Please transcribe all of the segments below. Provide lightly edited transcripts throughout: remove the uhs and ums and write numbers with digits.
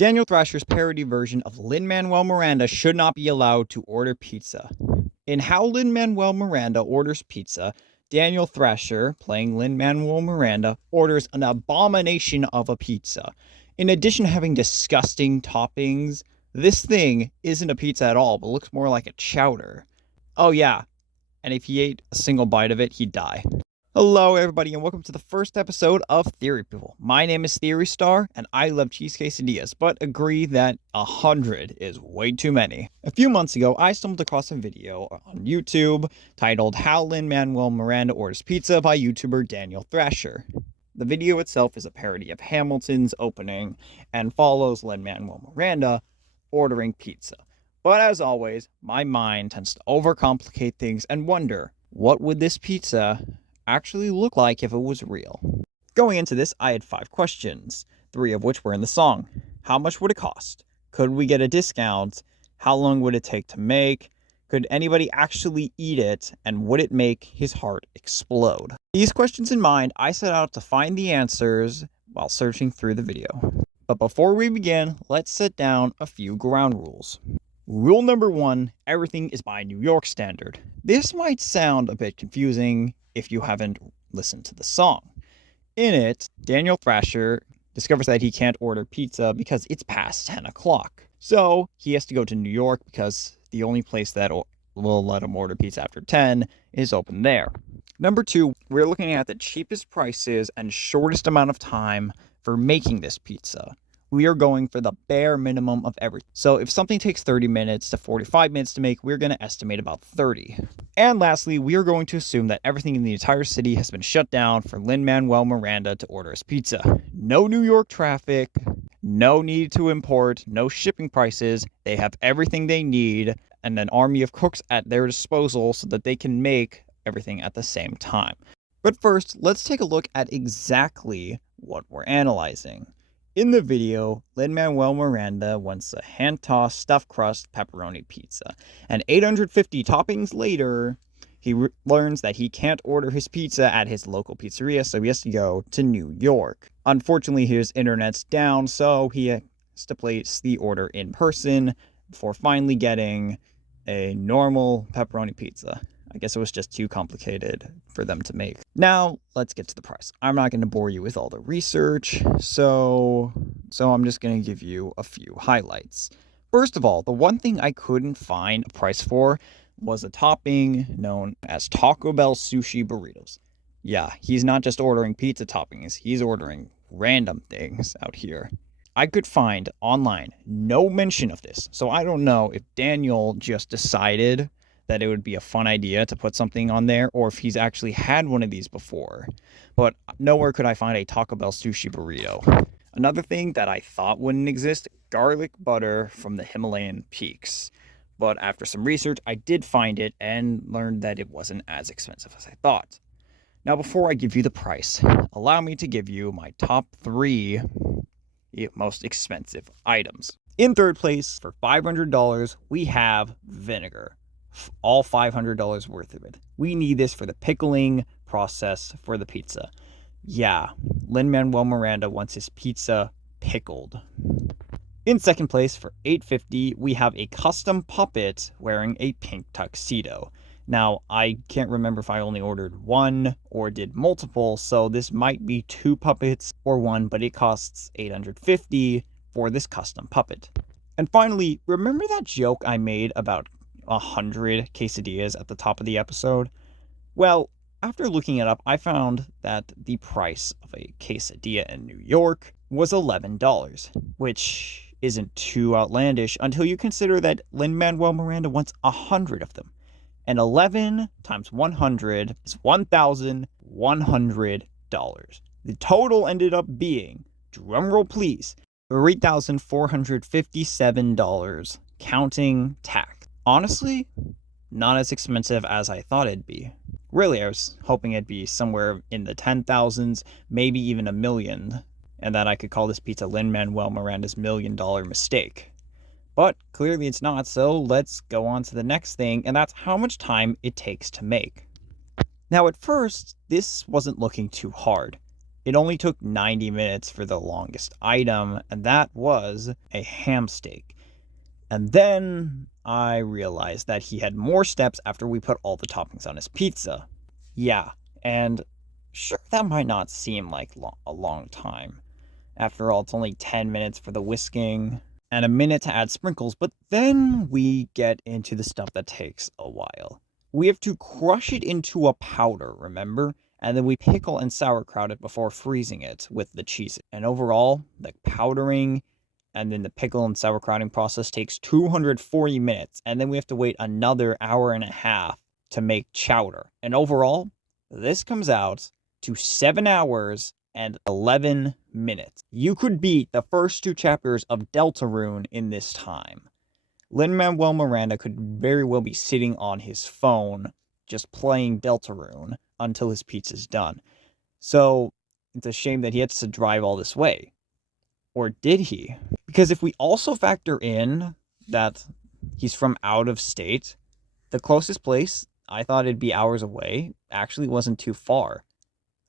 Daniel Thrasher's parody version of Lin-Manuel-Miranda should not be allowed to order pizza. In How Lin-Manuel-Miranda Orders Pizza, Daniel Thrasher, playing Lin-Manuel-Miranda, orders an abomination of a pizza. In addition to having disgusting toppings, this thing isn't a pizza at all, but looks more like a chowder. Oh yeah, and if he ate a single bite of it, he'd die. Hello everybody and welcome to the first episode of Theory People. My name is Theory Star and I love cheese quesadillas, but agree that 100 is way too many. A few months ago, I stumbled across a video on YouTube titled How Lin-Manuel-Miranda Orders Pizza by YouTuber Daniel Thrasher. The video itself is a parody of Hamilton's opening and follows Lin-Manuel-Miranda ordering pizza. But as always, my mind tends to overcomplicate things and wonder, what would this pizza actually look like if it was real? Going into this, I had 5 questions, 3 of which were in the song. How much would it cost? Could we get a discount? How long would it take to make? Could anybody actually eat it? And would it make his heart explode? These questions in mind, I set out to find the answers while searching through the video. But before we begin, let's set down a few ground rules. Rule number 1, everything is by New York standard. This might sound a bit confusing if you haven't listened to the song. In it, Daniel Thrasher discovers that he can't order pizza because it's past 10 o'clock. So he has to go to New York because the only place that will let him order pizza after 10 is open there. Number 2, we're looking at the cheapest prices and shortest amount of time for making this pizza. We are going for the bare minimum of everything. So if something takes 30 minutes to 45 minutes to make, we're going to estimate about 30. And lastly, we are going to assume that everything in the entire city has been shut down for Lin-Manuel-Miranda to order his pizza. No New York traffic, no need to import, no shipping prices. They have everything they need and an army of cooks at their disposal so that they can make everything at the same time. But first, let's take a look at exactly what we're analyzing. In the video, Lin-Manuel-Miranda wants a hand-tossed stuffed crust pepperoni pizza, and 850 toppings later, he learns that he can't order his pizza at his local pizzeria, so he has to go to New York. Unfortunately, his internet's down, so he has to place the order in person before finally getting a normal pepperoni pizza. I guess it was just too complicated for them to make. Now, let's get to the price. I'm not going to bore you with all the research, so I'm just going to give you a few highlights. First of all, the one thing I couldn't find a price for was a topping known as Taco Bell sushi burritos. Yeah, he's not just ordering pizza toppings, he's ordering random things out here. I could find online no mention of this, so I don't know if Daniel just decided that it would be a fun idea to put something on there, or if he's actually had one of these before. But nowhere could I find a Taco Bell sushi burrito. Another thing that I thought wouldn't exist, garlic butter from the Himalayan peaks. But after some research, I did find it and learned that it wasn't as expensive as I thought. Now, before I give you the price, allow me to give you my top 3 most expensive items. In third place, for $500, we have vinegar. All $500 worth of it. We need this for the pickling process for the pizza. Yeah, Lin-Manuel-Miranda wants his pizza pickled. In second place, for $850, we have a custom puppet wearing a pink tuxedo. Now, I can't remember if I only ordered one or did multiple, so this might be 2 puppets or 1, but it costs $850 for this custom puppet. And finally, remember that joke I made about 100 quesadillas at the top of the episode? Well, after looking it up, I found that the price of a quesadilla in New York was $11, which isn't too outlandish until you consider that Lin-Manuel-Miranda wants 100 of them. And 11 times 100 is $1,100. The total ended up being, drumroll please, $3,457, counting tax. Honestly, not as expensive as I thought it'd be. Really, I was hoping it'd be somewhere in the 10,000s, maybe even $1 million, and that I could call this pizza Lin-Manuel-Miranda's $1 million mistake. But clearly it's not, so let's go on to the next thing, and that's how much time it takes to make. Now at first, this wasn't looking too hard. It only took 90 minutes for the longest item, and that was a ham steak. And then I realized that he had more steps after we put all the toppings on his pizza. Yeah, and sure, that might not seem like a long time. After all, it's only 10 minutes for the whisking and a minute to add sprinkles, but then we get into the stuff that takes a while. We have to crush it into a powder, remember? And then we pickle and sauerkraut it before freezing it with the cheese. And overall, the powdering and then the pickle and sauerkrauting process takes 240 minutes, and then we have to wait another hour and a half to make chowder. And overall, this comes out to 7 hours and 11 minutes. You could beat the first 2 chapters of Deltarune in this time. Lin-Manuel-Miranda could very well be sitting on his phone just playing Deltarune until his pizza's done. So it's a shame that he had to drive all this way. Or did he? Because if we also factor in that he's from out of state, the closest place, I thought it'd be hours away, actually wasn't too far.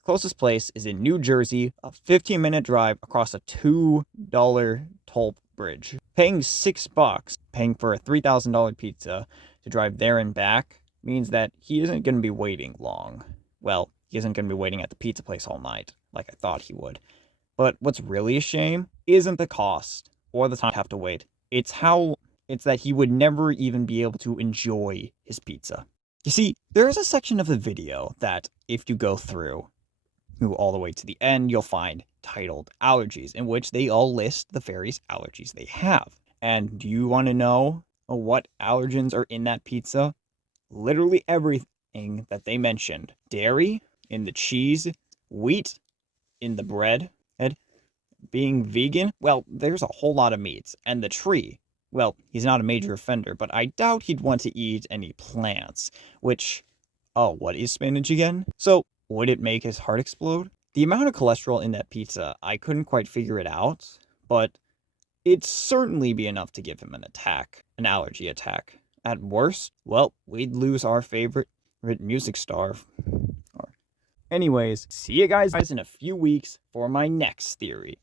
The closest place is in New Jersey, a 15-minute drive across a $2 toll bridge. Paying $6, paying for a $3,000 pizza to drive there and back means that he isn't going to be waiting long. Well, he isn't going to be waiting at the pizza place all night, like I thought he would. But what's really a shame isn't the cost or the time to have to wait. It's that he would never even be able to enjoy his pizza. You see, there is a section of the video that if you go through all the way to the end, you'll find titled Allergies, in which they all list the various allergies they have. And do you want to know what allergens are in that pizza? Literally everything that they mentioned. Dairy in the cheese, wheat in the bread, and being vegan, well, there's a whole lot of meats. And the tree, well, he's not a major offender, but I doubt he'd want to eat any plants, which, oh, what is spinach again? So, would it make his heart explode? The amount of cholesterol in that pizza, I couldn't quite figure it out, but it'd certainly be enough to give him an allergy attack. At worst, well, we'd lose our favorite music star. Anyways, see you guys in a few weeks for my next theory.